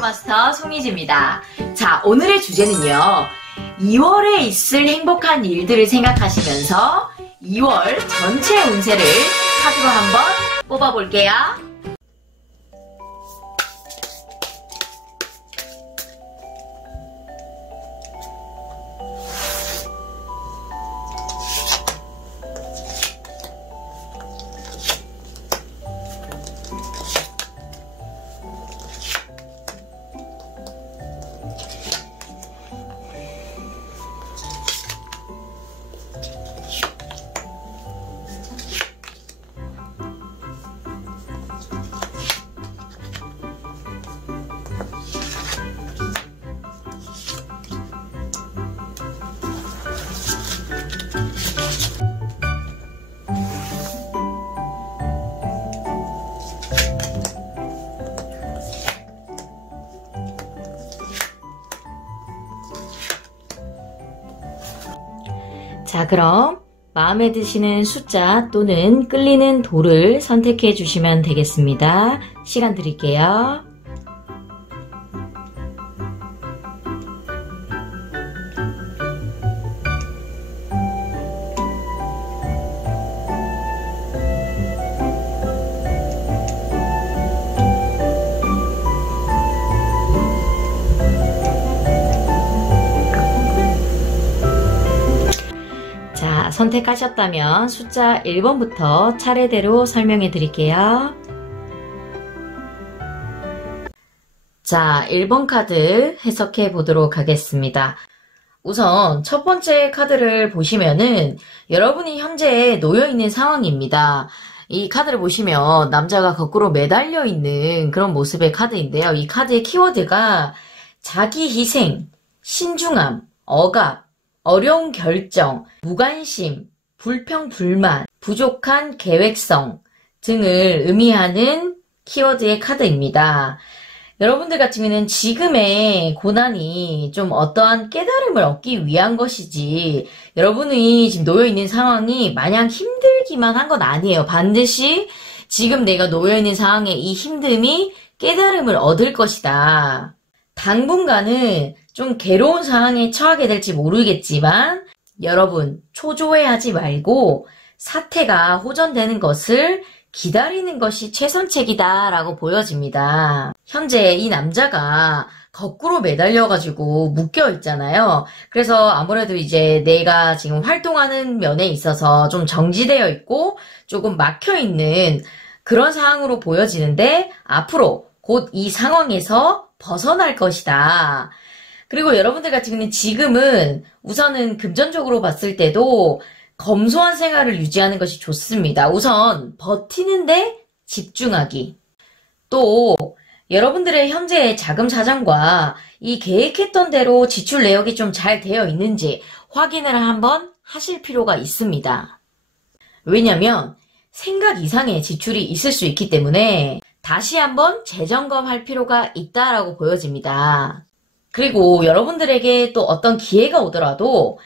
마스터 송이지입니다. 자, 오늘의 주제는요. 2월에 있을 행복한 일들을 생각하시면서 2월 전체 운세를 카드로 한번 뽑아볼게요. 자, 그럼 마음에 드시는 숫자 또는 끌리는 돌을 선택해 주시면 되겠습니다. 시간 드릴게요. 자, 선택하셨다면 숫자 1번부터 차례대로 설명해 드릴게요. 자, 1번 카드 해석해 보도록 하겠습니다. 우선 첫 번째 카드를 보시면은 여러분이 현재 놓여있는 상황입니다. 이 카드를 보시면 남자가 거꾸로 매달려 있는 그런 모습의 카드인데요. 이 카드의 키워드가 자기 희생, 신중함, 억압, 어려운 결정, 무관심, 불평불만, 부족한 계획성 등을 의미하는 키워드의 카드입니다. 여러분들 같은 경우는 지금의 고난이 좀 어떠한 깨달음을 얻기 위한 것이지 여러분이 지금 놓여있는 상황이 마냥 힘들기만 한 건 아니에요. 반드시 지금 내가 놓여있는 상황의 이 힘듦이 깨달음을 얻을 것이다. 당분간은 좀 괴로운 상황에 처하게 될지 모르겠지만 여러분 초조해하지 말고 사태가 호전되는 것을 기다리는 것이 최선책이다 라고 보여집니다. 현재 이 남자가 거꾸로 매달려가지고 묶여 있잖아요. 그래서 아무래도 이제 내가 지금 활동하는 면에 있어서 좀 정지되어 있고 조금 막혀 있는 그런 상황으로 보여지는데 앞으로 곧 이 상황에서 벗어날 것이다. 그리고 여러분들 같은 경우는 지금은 우선은 금전적으로 봤을 때도 검소한 생활을 유지하는 것이 좋습니다. 우선 버티는데 집중하기. 또 여러분들의 현재의 자금 사정과 이 계획했던 대로 지출 내역이 좀 잘 되어 있는지 확인을 한번 하실 필요가 있습니다. 왜냐면 생각 이상의 지출이 있을 수 있기 때문에 다시 한번 재점검할 필요가 있다라고 보여집니다. 그리고 여러분들에게 또 어떤 기회가 오더라도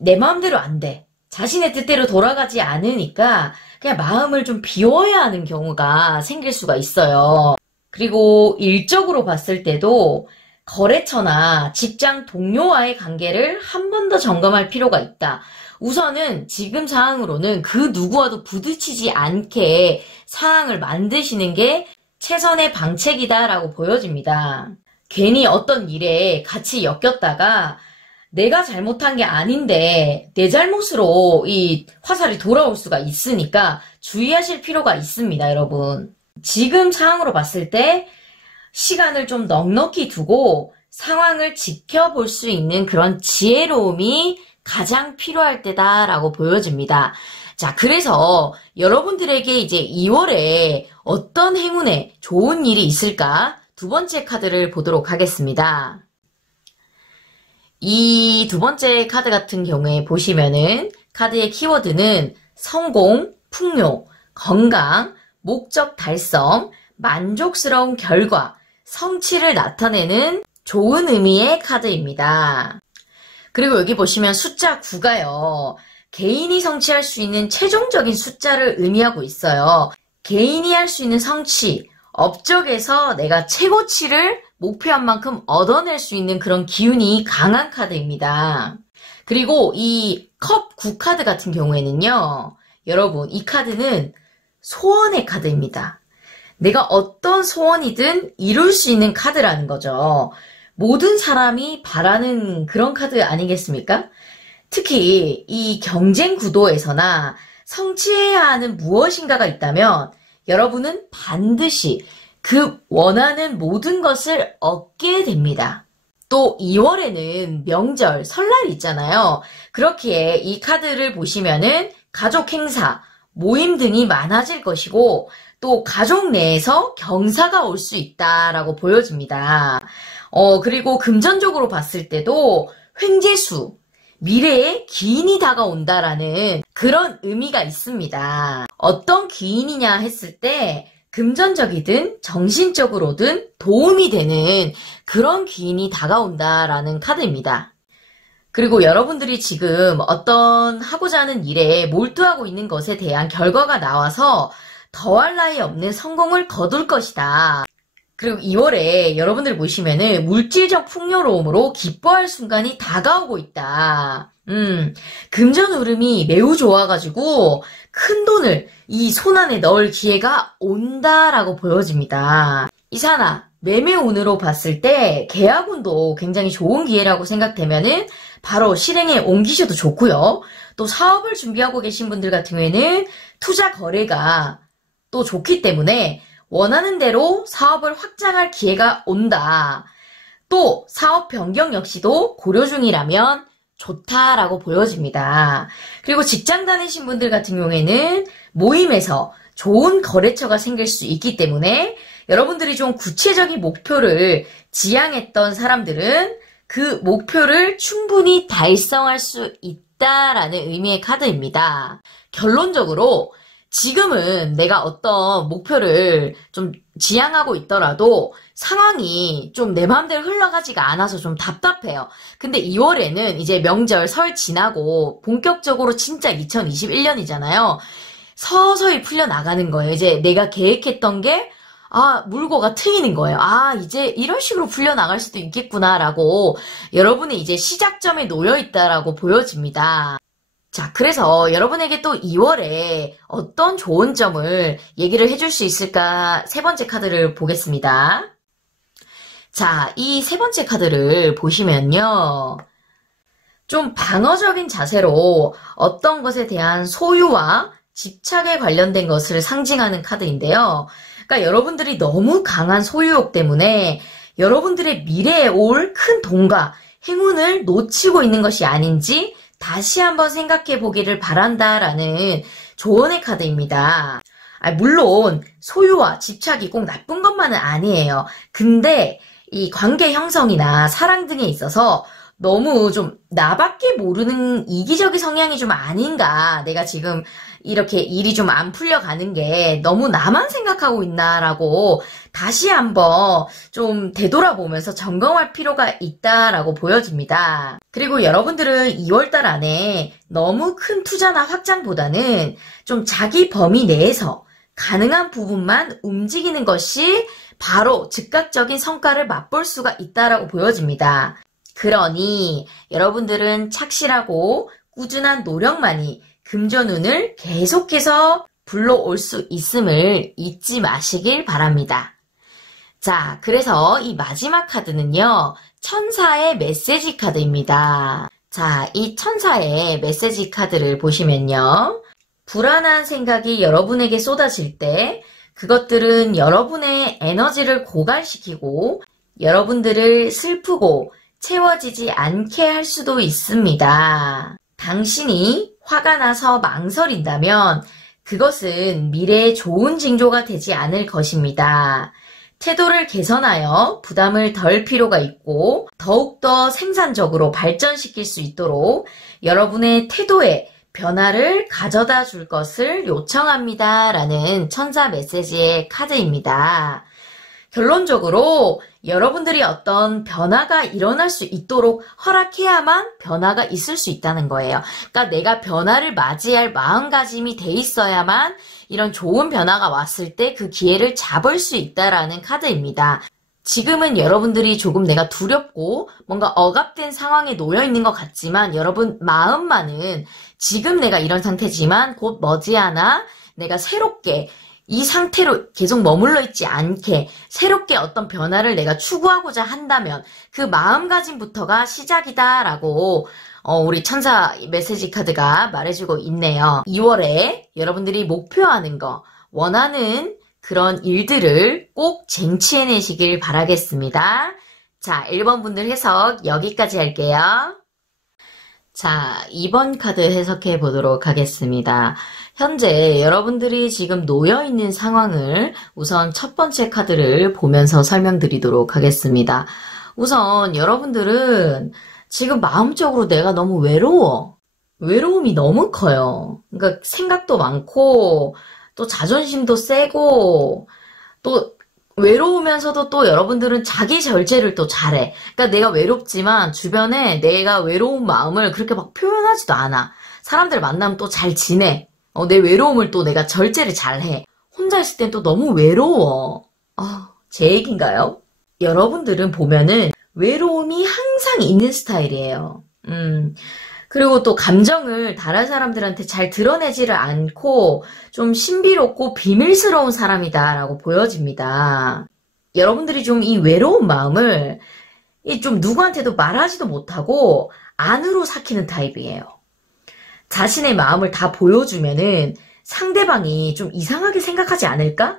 내 마음대로 안 돼. 자신의 뜻대로 돌아가지 않으니까 그냥 마음을 좀 비워야 하는 경우가 생길 수가 있어요. 그리고 일적으로 봤을 때도 거래처나 직장 동료와의 관계를 한 번 더 점검할 필요가 있다. 우선은 지금 상황으로는 그 누구와도 부딪히지 않게 상황을 만드시는 게 최선의 방책이다라고 보여집니다. 괜히 어떤 일에 같이 엮였다가 내가 잘못한 게 아닌데 내 잘못으로 이 화살이 돌아올 수가 있으니까 주의하실 필요가 있습니다, 여러분. 지금 상황으로 봤을 때 시간을 좀 넉넉히 두고 상황을 지켜볼 수 있는 그런 지혜로움이 가장 필요할 때다라고 보여집니다. 자, 그래서 여러분들에게 이제 2월에 어떤 행운에 좋은 일이 있을까? 두 번째 카드를 보도록 하겠습니다. 이 두 번째 카드 같은 경우에 보시면은 카드의 키워드는 성공, 풍요, 건강, 목적 달성, 만족스러운 결과, 성취를 나타내는 좋은 의미의 카드입니다. 그리고 여기 보시면 숫자 9가요. 개인이 성취할 수 있는 최종적인 숫자를 의미하고 있어요. 개인이 할 수 있는 성취, 업적에서 내가 최고치를 목표한 만큼 얻어낼 수 있는 그런 기운이 강한 카드입니다. 그리고 이 컵 9카드 같은 경우에는요, 여러분, 이 카드는 소원의 카드입니다. 내가 어떤 소원이든 이룰 수 있는 카드라는 거죠. 모든 사람이 바라는 그런 카드 아니겠습니까? 특히 이 경쟁 구도에서나 성취해야 하는 무엇인가가 있다면 여러분은 반드시 그 원하는 모든 것을 얻게 됩니다. 또 2월에는 명절, 설날이 있잖아요. 그렇기에 이 카드를 보시면은 가족 행사, 모임 등이 많아질 것이고 또 가족 내에서 경사가 올 수 있다라고 보여집니다. 그리고 금전적으로 봤을 때도 횡재수, 미래에 기인이 다가온다라는 그런 의미가 있습니다. 어떤 기인이냐 했을 때 금전적이든 정신적으로든 도움이 되는 그런 기인이 다가온다라는 카드입니다. 그리고 여러분들이 지금 어떤 하고자 하는 일에 몰두하고 있는 것에 대한 결과가 나와서 더할 나위 없는 성공을 거둘 것이다. 그리고 2월에 여러분들 보시면은 물질적 풍요로움으로 기뻐할 순간이 다가오고 있다. 금전 흐름이 매우 좋아가지고 큰 돈을 이 손안에 넣을 기회가 온다라고 보여집니다. 이사나 매매운으로 봤을 때 계약운도 굉장히 좋은 기회라고 생각되면은 바로 실행에 옮기셔도 좋고요. 또 사업을 준비하고 계신 분들 같은 경우에는 투자 거래가 또 좋기 때문에 원하는 대로 사업을 확장할 기회가 온다. 또 사업 변경 역시도 고려 중이라면 좋다라고 보여집니다. 그리고 직장 다니신 분들 같은 경우에는 모임에서 좋은 거래처가 생길 수 있기 때문에 여러분들이 좀 구체적인 목표를 지향했던 사람들은 그 목표를 충분히 달성할 수 있다라는 의미의 카드입니다. 결론적으로 지금은 내가 어떤 목표를 좀 지향하고 있더라도 상황이 좀 내 마음대로 흘러가지가 않아서 좀 답답해요. 근데 2월에는 이제 명절 설 지나고 본격적으로 진짜 2021년이잖아요. 서서히 풀려나가는 거예요. 이제 내가 계획했던 게 물고가 트이는 거예요. 이제 이런 식으로 풀려나갈 수도 있겠구나라고 여러분이 이제 시작점에 놓여 있다라고 보여집니다. 자, 그래서 여러분에게 또 2월에 어떤 좋은 점을 얘기를 해줄 수 있을까? 세 번째 카드를 보겠습니다. 자, 이 세 번째 카드를 보시면요. 좀 방어적인 자세로 어떤 것에 대한 소유와 집착에 관련된 것을 상징하는 카드인데요. 그러니까 여러분들이 너무 강한 소유욕 때문에 여러분들의 미래에 올 큰 돈과 행운을 놓치고 있는 것이 아닌지 다시 한번 생각해 보기를 바란다라는 조언의 카드입니다. 물론 소유와 집착이 꼭 나쁜 것만은 아니에요. 근데 이 관계 형성이나 사랑 등에 있어서 너무 좀 나밖에 모르는 이기적인 성향이 좀 아닌가. 내가 지금 이렇게 일이 좀 안 풀려가는 게 너무 나만 생각하고 있나라고 다시 한번 좀 되돌아보면서 점검할 필요가 있다라고 보여집니다. 그리고 여러분들은 2월달 안에 너무 큰 투자나 확장보다는 좀 자기 범위 내에서 가능한 부분만 움직이는 것이 바로 즉각적인 성과를 맛볼 수가 있다라고 보여집니다. 그러니 여러분들은 착실하고 꾸준한 노력만이 금전운을 계속해서 불러올 수 있음을 잊지 마시길 바랍니다. 자, 그래서 이 마지막 카드는요, 천사의 메시지 카드입니다. 자, 이 천사의 메시지 카드를 보시면요, 불안한 생각이 여러분에게 쏟아질 때 그것들은 여러분의 에너지를 고갈시키고 여러분들을 슬프고 채워지지 않게 할 수도 있습니다. 당신이 화가 나서 망설인다면 그것은 미래에 좋은 징조가 되지 않을 것입니다. 태도를 개선하여 부담을 덜 필요가 있고 더욱더 생산적으로 발전시킬 수 있도록 여러분의 태도에 변화를 가져다 줄 것을 요청합니다. 라는 천사 메시지의 카드입니다. 결론적으로 여러분들이 어떤 변화가 일어날 수 있도록 허락해야만 변화가 있을 수 있다는 거예요. 그러니까 내가 변화를 맞이할 마음가짐이 돼 있어야만 이런 좋은 변화가 왔을 때 그 기회를 잡을 수 있다라는 카드입니다. 지금은 여러분들이 조금 내가 두렵고 뭔가 억압된 상황에 놓여 있는 것 같지만 여러분 마음만은 지금 내가 이런 상태지만 곧 머지않아 내가 새롭게 이 상태로 계속 머물러 있지 않게 새롭게 어떤 변화를 내가 추구하고자 한다면 그 마음가짐부터가 시작이다라고 우리 천사 메시지 카드가 말해주고 있네요. 2월에 여러분들이 목표하는 거, 원하는 그런 일들을 꼭 쟁취해내시길 바라겠습니다. 자, 1번 분들 해석 여기까지 할게요. 자, 2번 카드 해석해 보도록 하겠습니다. 현재 여러분들이 지금 놓여있는 상황을 우선 첫 번째 카드를 보면서 설명드리도록 하겠습니다. 우선 여러분들은 지금 마음적으로 내가 너무 외로워. 외로움이 너무 커요. 그러니까 생각도 많고 또 자존심도 세고 또 외로우면서도 또 여러분들은 자기 절제를 또 잘해. 그러니까 내가 외롭지만 주변에 내가 외로운 마음을 그렇게 막 표현하지도 않아. 사람들 만나면 또 잘 지내. 내 외로움을 또 내가 절제를 잘해. 혼자 있을 땐 또 너무 외로워. 제 얘기인가요? 여러분들은 보면은 외로움이 항상 있는 스타일이에요. 그리고 또 감정을 다른 사람들한테 잘 드러내지를 않고 좀 신비롭고 비밀스러운 사람이다라고 보여집니다. 여러분들이 좀 이 외로운 마음을 좀 누구한테도 말하지도 못하고 안으로 삭히는 타입이에요. 자신의 마음을 다 보여주면은 상대방이 좀 이상하게 생각하지 않을까?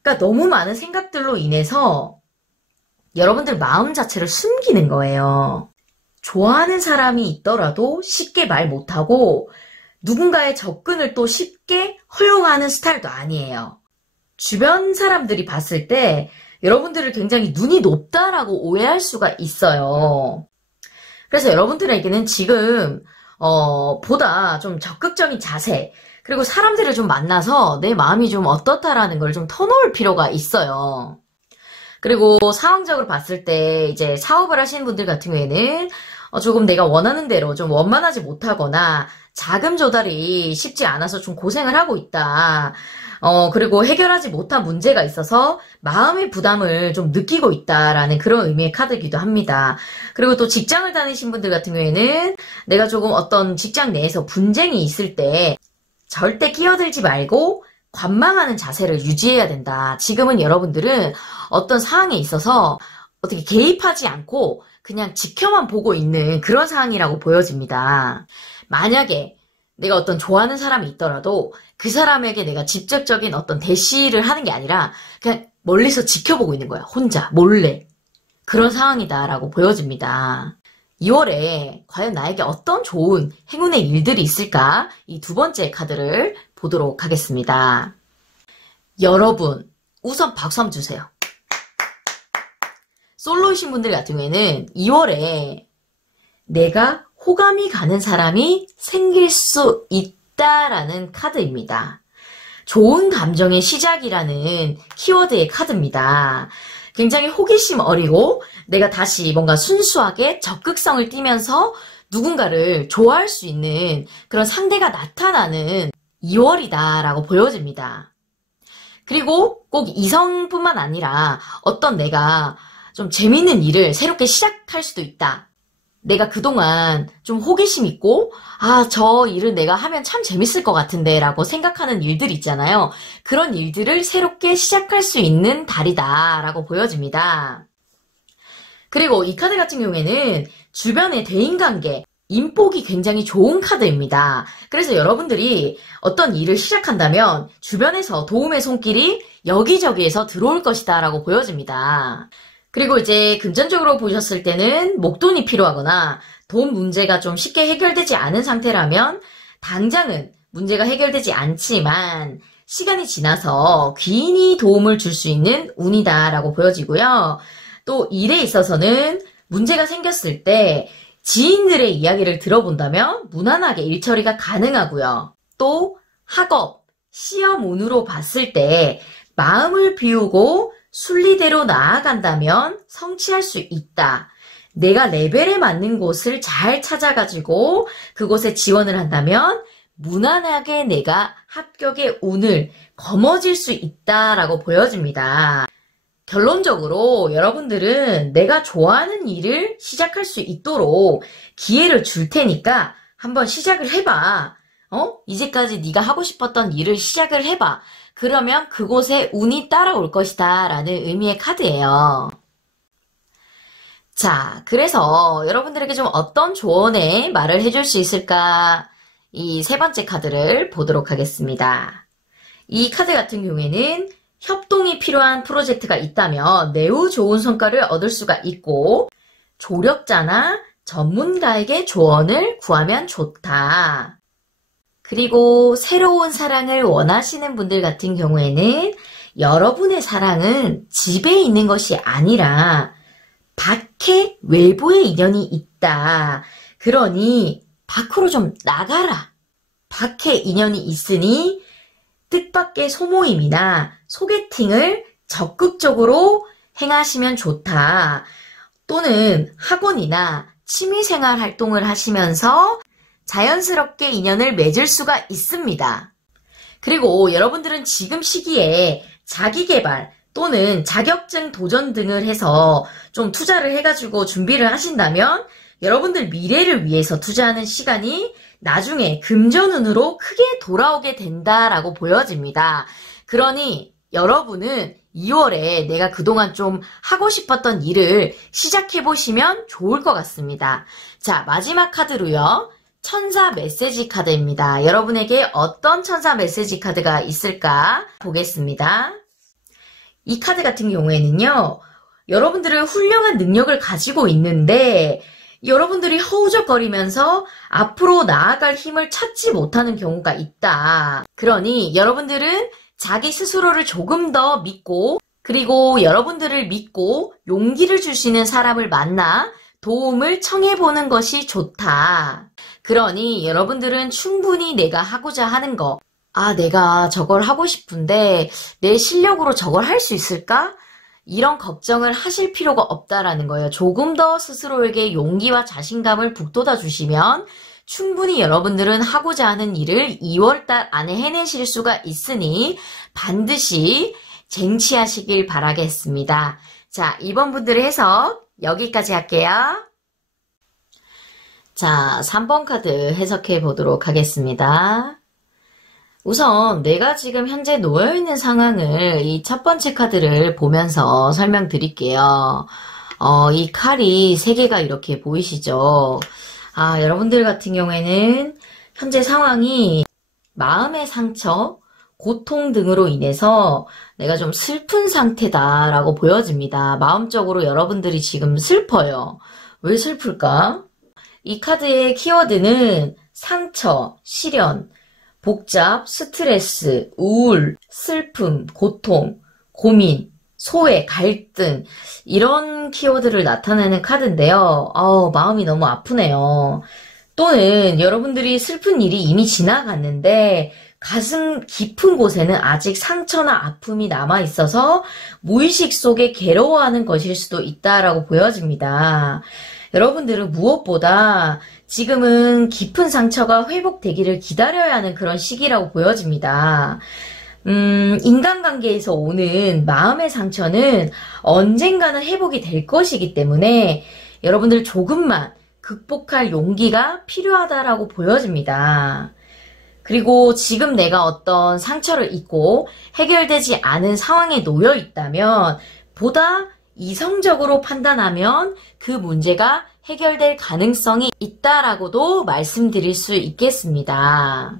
그러니까 너무 많은 생각들로 인해서 여러분들 마음 자체를 숨기는 거예요. 좋아하는 사람이 있더라도 쉽게 말 못하고 누군가의 접근을 또 쉽게 허용하는 스타일도 아니에요. 주변 사람들이 봤을 때 여러분들을 굉장히 눈이 높다라고 오해할 수가 있어요. 그래서 여러분들에게는 지금 보다 좀 적극적인 자세, 그리고 사람들을 좀 만나서 내 마음이 좀 어떻다라는 걸 좀 터놓을 필요가 있어요. 그리고 상황적으로 봤을 때 이제 사업을 하시는 분들 같은 경우에는 조금 내가 원하는 대로 좀 원만하지 못하거나 자금 조달이 쉽지 않아서 좀 고생을 하고 있다. 그리고 해결하지 못한 문제가 있어서 마음의 부담을 좀 느끼고 있다라는 그런 의미의 카드이기도 합니다. 그리고 또 직장을 다니신 분들 같은 경우에는 내가 조금 어떤 직장 내에서 분쟁이 있을 때 절대 끼어들지 말고 관망하는 자세를 유지해야 된다. 지금은 여러분들은 어떤 상황에 있어서 어떻게 개입하지 않고 그냥 지켜만 보고 있는 그런 상황이라고 보여집니다. 만약에 내가 어떤 좋아하는 사람이 있더라도 그 사람에게 내가 직접적인 어떤 대시를 하는 게 아니라 그냥 멀리서 지켜보고 있는 거야. 혼자, 몰래. 그런 상황이다라고 보여집니다. 2월에 과연 나에게 어떤 좋은 행운의 일들이 있을까? 이 두 번째 카드를 보도록 하겠습니다. 여러분, 우선 박수 한번 주세요. 솔로이신 분들 같은 경우에는 2월에 내가 호감이 가는 사람이 생길 수 있다라는 카드입니다. 좋은 감정의 시작이라는 키워드의 카드입니다. 굉장히 호기심 어리고 내가 다시 뭔가 순수하게 적극성을 띠면서 누군가를 좋아할 수 있는 그런 상대가 나타나는 2월이다라고 보여집니다. 그리고 꼭 이성뿐만 아니라 어떤 내가 좀 재밌는 일을 새롭게 시작할 수도 있다. 내가 그동안 좀 호기심 있고 저 일을 내가 하면 참 재밌을 것 같은데 라고 생각하는 일들 있잖아요. 그런 일들을 새롭게 시작할 수 있는 달이다 라고 보여집니다. 그리고 이 카드 같은 경우에는 주변의 대인관계, 인복이 굉장히 좋은 카드입니다. 그래서 여러분들이 어떤 일을 시작한다면 주변에서 도움의 손길이 여기저기에서 들어올 것이다 라고 보여집니다. 그리고 이제 금전적으로 보셨을 때는 목돈이 필요하거나 돈 문제가 좀 쉽게 해결되지 않은 상태라면 당장은 문제가 해결되지 않지만 시간이 지나서 귀인이 도움을 줄 수 있는 운이다라고 보여지고요. 또 일에 있어서는 문제가 생겼을 때 지인들의 이야기를 들어본다면 무난하게 일 처리가 가능하고요. 또 학업, 시험 운으로 봤을 때 마음을 비우고 순리대로 나아간다면 성취할 수 있다. 내가 레벨에 맞는 곳을 잘 찾아가지고 그곳에 지원을 한다면 무난하게 내가 합격의 운을 거머쥘 수 있다라고 보여집니다. 결론적으로 여러분들은 내가 좋아하는 일을 시작할 수 있도록 기회를 줄 테니까 한번 시작을 해봐. 이제까지 네가 하고 싶었던 일을 시작을 해봐. 그러면 그곳에 운이 따라올 것이다 라는 의미의 카드예요. 자, 그래서 여러분들에게 좀 어떤 조언의 말을 해줄 수 있을까? 이 세 번째 카드를 보도록 하겠습니다. 이 카드 같은 경우에는 협동이 필요한 프로젝트가 있다면 매우 좋은 성과를 얻을 수가 있고 조력자나 전문가에게 조언을 구하면 좋다. 그리고 새로운 사랑을 원하시는 분들 같은 경우에는 여러분의 사랑은 집에 있는 것이 아니라 밖에 외부의 인연이 있다. 그러니 밖으로 좀 나가라. 밖에 인연이 있으니 뜻밖의 소모임이나 소개팅을 적극적으로 행하시면 좋다. 또는 학원이나 취미생활 활동을 하시면서 자연스럽게 인연을 맺을 수가 있습니다. 그리고 여러분들은 지금 시기에 자기계발 또는 자격증 도전 등을 해서 좀 투자를 해가지고 준비를 하신다면 여러분들 미래를 위해서 투자하는 시간이 나중에 금전운으로 크게 돌아오게 된다라고 보여집니다. 그러니 여러분은 2월에 내가 그동안 좀 하고 싶었던 일을 시작해보시면 좋을 것 같습니다. 자, 마지막 카드로요. 천사 메시지 카드입니다. 여러분에게 어떤 천사 메시지 카드가 있을까 보겠습니다. 이 카드 같은 경우에는요. 여러분들은 훌륭한 능력을 가지고 있는데 여러분들이 허우적거리면서 앞으로 나아갈 힘을 찾지 못하는 경우가 있다. 그러니 여러분들은 자기 스스로를 조금 더 믿고 그리고 여러분들을 믿고 용기를 주시는 사람을 만나 도움을 청해보는 것이 좋다. 그러니 여러분들은 충분히 내가 하고자 하는 거, 내가 저걸 하고 싶은데 내 실력으로 저걸 할 수 있을까? 이런 걱정을 하실 필요가 없다라는 거예요. 조금 더 스스로에게 용기와 자신감을 북돋아 주시면 충분히 여러분들은 하고자 하는 일을 2월달 안에 해내실 수가 있으니 반드시 쟁취하시길 바라겠습니다. 자, 이번 분들의 해석 여기까지 할게요. 자, 3번 카드 해석해 보도록 하겠습니다. 우선 내가 지금 현재 놓여있는 상황을 이 첫 번째 카드를 보면서 설명드릴게요. 이 칼이 3개가 이렇게 보이시죠? 여러분들 같은 경우에는 현재 상황이 마음의 상처, 고통 등으로 인해서 내가 좀 슬픈 상태다라고 보여집니다. 마음적으로 여러분들이 지금 슬퍼요. 왜 슬플까? 이 카드의 키워드는 상처, 시련, 복잡, 스트레스, 우울, 슬픔, 고통, 고민, 소외, 갈등 이런 키워드를 나타내는 카드인데요. 마음이 너무 아프네요. 또는 여러분들이 슬픈 일이 이미 지나갔는데 가슴 깊은 곳에는 아직 상처나 아픔이 남아있어서 무의식 속에 괴로워하는 것일 수도 있다라고 보여집니다. 여러분들은 무엇보다 지금은 깊은 상처가 회복되기를 기다려야 하는 그런 시기라고 보여집니다. 인간관계에서 오는 마음의 상처는 언젠가는 회복이 될 것이기 때문에 여러분들 조금만 극복할 용기가 필요하다라고 보여집니다. 그리고 지금 내가 어떤 상처를 입고 해결되지 않은 상황에 놓여 있다면 보다 이성적으로 판단하면 그 문제가 해결될 가능성이 있다라고도 말씀드릴 수 있겠습니다.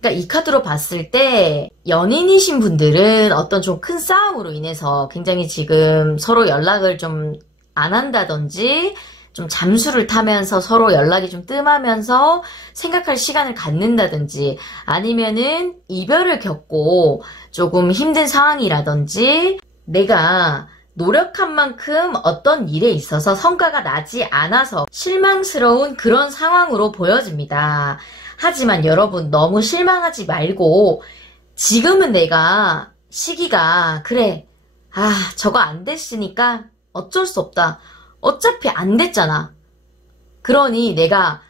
그러니까 이 카드로 봤을 때 연인이신 분들은 어떤 좀 큰 싸움으로 인해서 굉장히 지금 서로 연락을 좀 안 한다든지 좀 잠수를 타면서 서로 연락이 좀 뜸하면서 생각할 시간을 갖는다든지 아니면은 이별을 겪고 조금 힘든 상황이라든지 내가 노력한 만큼 어떤 일에 있어서 성과가 나지 않아서 실망스러운 그런 상황으로 보여집니다. 하지만 여러분 너무 실망하지 말고 지금은 내가 시기가 그래 저거 안 됐으니까 어쩔 수 없다. 어차피 안 됐잖아. 그러니 내가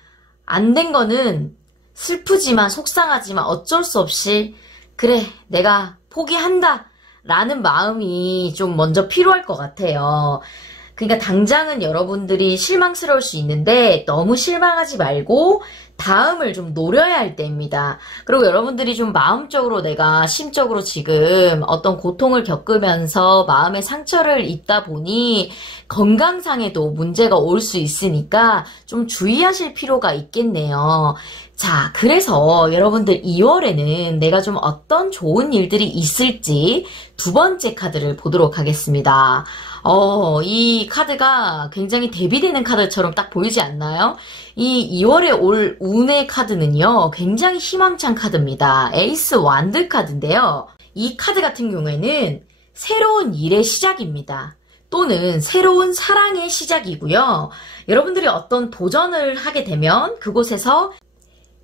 안 된 거는 슬프지만 속상하지만 어쩔 수 없이 그래 내가 포기한다 라는 마음이 좀 먼저 필요할 것 같아요. 그러니까 당장은 여러분들이 실망스러울 수 있는데 너무 실망하지 말고 다음을 좀 노려야 할 때입니다. 그리고 여러분들이 좀 마음적으로 내가 심적으로 지금 어떤 고통을 겪으면서 마음의 상처를 입다 보니 건강상에도 문제가 올 수 있으니까 좀 주의하실 필요가 있겠네요. 자, 그래서 여러분들 2월에는 내가 좀 어떤 좋은 일들이 있을지 두 번째 카드를 보도록 하겠습니다. 이 카드가 굉장히 대비되는 카드처럼 딱 보이지 않나요? 이 2월에 올 운의 카드는요, 굉장히 희망찬 카드입니다. 에이스 완드 카드인데요. 이 카드 같은 경우에는 새로운 일의 시작입니다. 또는 새로운 사랑의 시작이고요. 여러분들이 어떤 도전을 하게 되면 그곳에서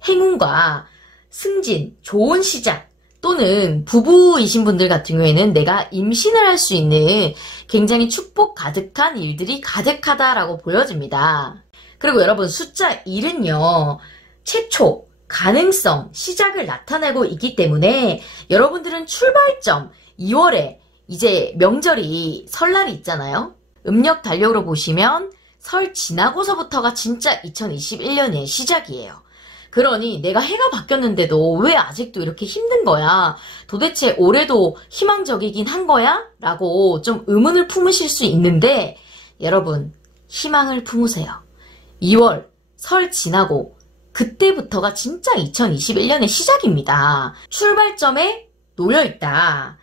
행운과 승진, 좋은 시작, 또는 부부이신 분들 같은 경우에는 내가 임신을 할 수 있는 굉장히 축복 가득한 일들이 가득하다라고 보여집니다. 그리고 여러분 숫자 1은요. 최초, 가능성, 시작을 나타내고 있기 때문에 여러분들은 출발점 2월에 이제 명절이 설날이 있잖아요. 음력 달력으로 보시면 설 지나고서부터가 진짜 2021년의 시작이에요. 그러니 내가 해가 바뀌었는데도 왜 아직도 이렇게 힘든 거야? 도대체 올해도 희망적이긴 한 거야? 라고 좀 의문을 품으실 수 있는데 여러분 희망을 품으세요. 2월 설 지나고 그때부터가 진짜 2021년의 시작입니다. 출발점에 놓여있다.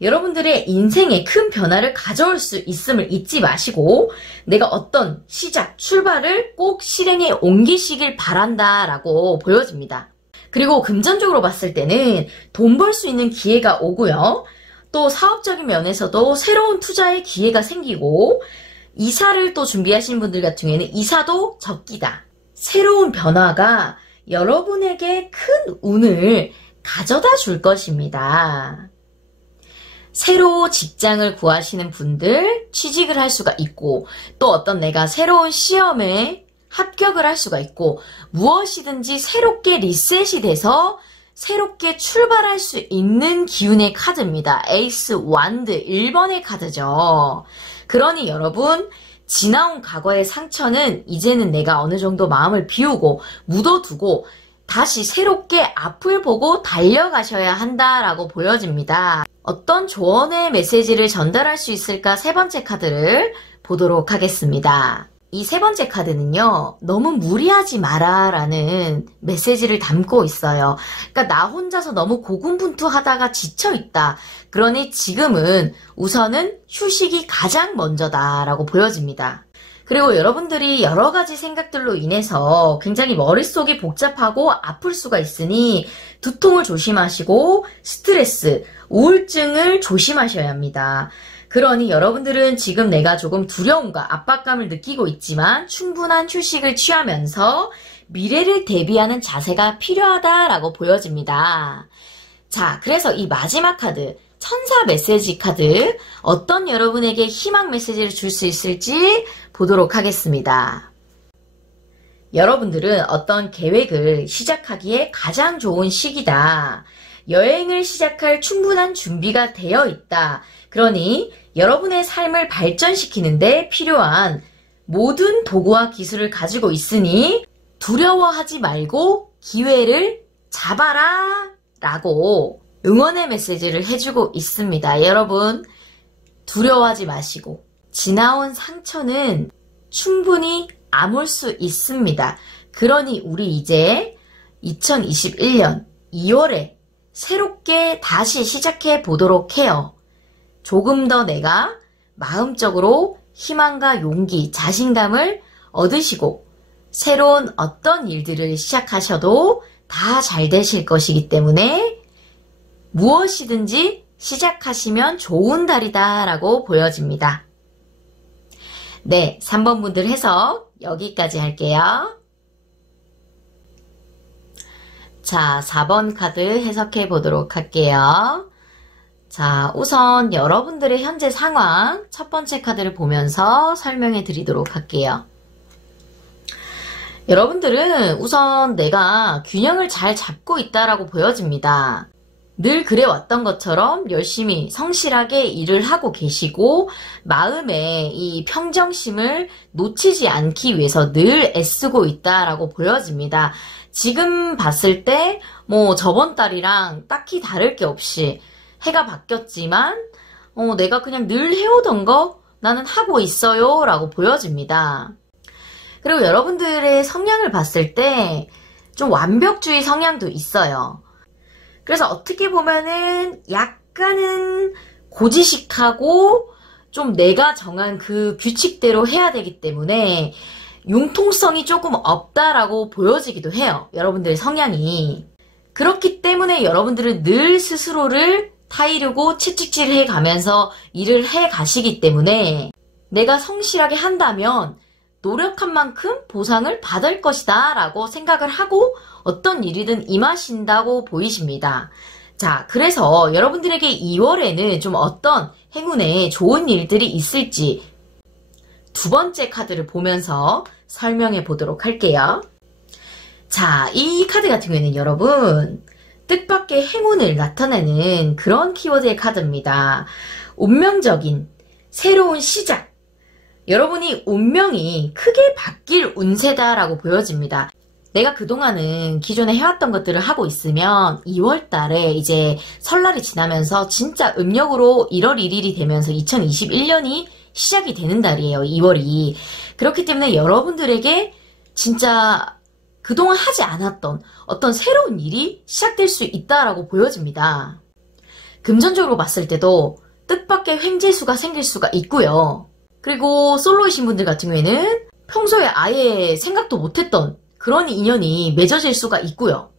여러분들의 인생에 큰 변화를 가져올 수 있음을 잊지 마시고 내가 어떤 시작, 출발을 꼭 실행에 옮기시길 바란다 라고 보여집니다. 그리고 금전적으로 봤을 때는 돈 벌 수 있는 기회가 오고요. 또 사업적인 면에서도 새로운 투자의 기회가 생기고 이사를 또 준비하시는 분들 같은 경우에는 이사도 적기다. 새로운 변화가 여러분에게 큰 운을 가져다 줄 것입니다. 새로 직장을 구하시는 분들 취직을 할 수가 있고 또 어떤 내가 새로운 시험에 합격을 할 수가 있고 무엇이든지 새롭게 리셋이 돼서 새롭게 출발할 수 있는 기운의 카드입니다. 에이스 완드 1번의 카드죠. 그러니 여러분 지나온 과거의 상처는 이제는 내가 어느 정도 마음을 비우고 묻어두고 다시 새롭게 앞을 보고 달려가셔야 한다라고 보여집니다. 어떤 조언의 메시지를 전달할 수 있을까 세 번째 카드를 보도록 하겠습니다. 이 세 번째 카드는요. 너무 무리하지 마라 라는 메시지를 담고 있어요. 그러니까 나 혼자서 너무 고군분투하다가 지쳐있다. 그러니 지금은 우선은 휴식이 가장 먼저다 라고 보여집니다. 그리고 여러분들이 여러 가지 생각들로 인해서 굉장히 머릿속이 복잡하고 아플 수가 있으니 두통을 조심하시고 스트레스, 우울증을 조심하셔야 합니다. 그러니 여러분들은 지금 내가 조금 두려움과 압박감을 느끼고 있지만 충분한 휴식을 취하면서 미래를 대비하는 자세가 필요하다라고 보여집니다. 자, 그래서 이 마지막 카드, 천사 메시지 카드, 어떤 여러분에게 희망 메시지를 줄 수 있을지 보도록 하겠습니다. 여러분들은 어떤 계획을 시작하기에 가장 좋은 시기다. 여행을 시작할 충분한 준비가 되어 있다. 그러니 여러분의 삶을 발전시키는데 필요한 모든 도구와 기술을 가지고 있으니 두려워하지 말고 기회를 잡아라 라고 응원의 메시지를 해주고 있습니다. 여러분 두려워하지 마시고 지나온 상처는 충분히 아물 수 있습니다. 그러니 우리 이제 2021년 2월에 새롭게 다시 시작해 보도록 해요. 조금 더 내가 마음적으로 희망과 용기, 자신감을 얻으시고 새로운 어떤 일들을 시작하셔도 다 잘 되실 것이기 때문에 무엇이든지 시작하시면 좋은 달이다 라고 보여집니다. 네, 3번 분들 해석 여기까지 할게요. 자, 4번 카드 해석해 보도록 할게요. 자, 우선 여러분들의 현재 상황 첫 번째 카드를 보면서 설명해 드리도록 할게요. 여러분들은 우선 내가 균형을 잘 잡고 있다라고 보여집니다. 늘 그래왔던 것처럼 열심히 성실하게 일을 하고 계시고 마음의 이 평정심을 놓치지 않기 위해서 늘 애쓰고 있다라고 보여집니다. 지금 봤을 때 뭐 저번 달이랑 딱히 다를 게 없이 해가 바뀌었지만 내가 그냥 늘 해오던 거 나는 하고 있어요 라고 보여집니다. 그리고 여러분들의 성향을 봤을 때 좀 완벽주의 성향도 있어요. 그래서 어떻게 보면은 약간은 고지식하고 좀 내가 정한 그 규칙대로 해야 되기 때문에 융통성이 조금 없다라고 보여지기도 해요. 여러분들의 성향이. 그렇기 때문에 여러분들은 늘 스스로를 타이르고 채찍질해 가면서 일을 해 가시기 때문에 내가 성실하게 한다면 노력한 만큼 보상을 받을 것이다 라고 생각을 하고 어떤 일이든 임하신다고 보이십니다. 자, 그래서 여러분들에게 2월에는 좀 어떤 행운에 좋은 일들이 있을지 두 번째 카드를 보면서 설명해 보도록 할게요. 자, 이 카드 같은 경우에는 여러분 뜻밖의 행운을 나타내는 그런 키워드의 카드입니다. 운명적인 새로운 시작. 여러분이 운명이 크게 바뀔 운세다라고 보여집니다. 내가 그동안은 기존에 해왔던 것들을 하고 있으면 2월 달에 이제 설날이 지나면서 진짜 음력으로 1월 1일이 되면서 2021년이 시작이 되는 달이에요. 2월이. 그렇기 때문에 여러분들에게 진짜 그동안 하지 않았던 어떤 새로운 일이 시작될 수 있다라고 보여집니다. 금전적으로 봤을 때도 뜻밖의 횡재수가 생길 수가 있고요. 그리고 솔로이신 분들 같은 경우에는 평소에 아예 생각도 못했던 그런 인연이 맺어질 수가 있고요.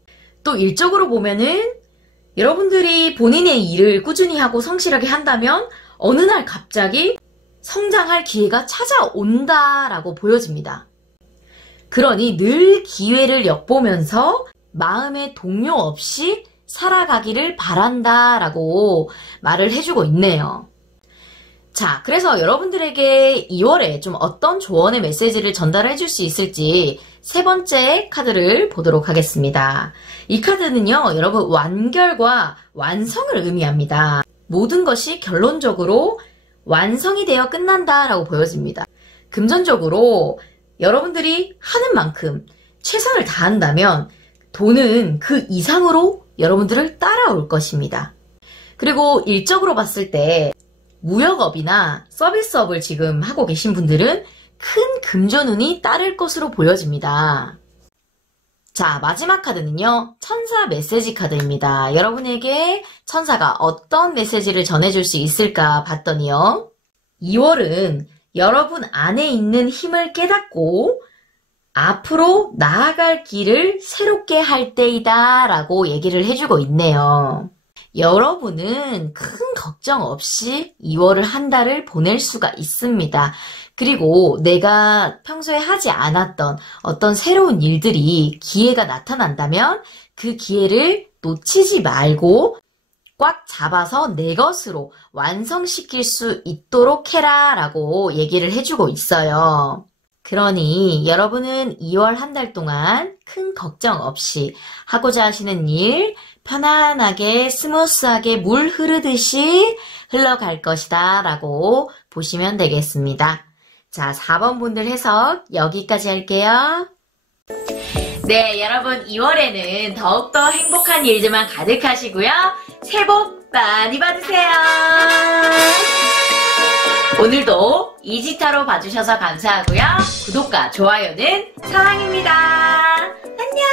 또 일적으로 보면은 여러분들이 본인의 일을 꾸준히 하고 성실하게 한다면 어느 날 갑자기 성장할 기회가 찾아온다라고 보여집니다. 그러니 늘 기회를 엿보면서 마음의 동요 없이 살아가기를 바란다라고 말을 해주고 있네요. 자, 그래서 여러분들에게 2월에 좀 어떤 조언의 메시지를 전달해 줄 수 있을지 세 번째 카드를 보도록 하겠습니다. 이 카드는요, 여러분 완결과 완성을 의미합니다. 모든 것이 결론적으로 완성이 되어 끝난다라고 보여집니다. 금전적으로 여러분들이 하는 만큼 최선을 다한다면 돈은 그 이상으로 여러분들을 따라올 것입니다. 그리고 일적으로 봤을 때 무역업이나 서비스업을 지금 하고 계신 분들은 큰 금전운이 따를 것으로 보여집니다. 자, 마지막 카드는요, 천사 메시지 카드입니다. 여러분에게 천사가 어떤 메시지를 전해줄 수 있을까 봤더니요. 2월은 여러분 안에 있는 힘을 깨닫고 앞으로 나아갈 길을 새롭게 할 때이다 라고 얘기를 해주고 있네요. 여러분은 큰 걱정 없이 2월을 한 달을 보낼 수가 있습니다. 그리고 내가 평소에 하지 않았던 어떤 새로운 일들이 기회가 나타난다면 그 기회를 놓치지 말고 꽉 잡아서 내 것으로 완성시킬 수 있도록 해라 라고 얘기를 해주고 있어요. 그러니 여러분은 2월 한 달 동안 큰 걱정 없이 하고자 하시는 일 편안하게 스무스하게 물 흐르듯이 흘러갈 것이다 라고 보시면 되겠습니다. 자, 4번 분들 해석 여기까지 할게요. 네, 여러분 2월에는 더욱더 행복한 일들만 가득하시고요. 새해 복 많이 받으세요. 오늘도 이지타로 봐주셔서 감사하고요. 구독과 좋아요는 사랑입니다. 안녕.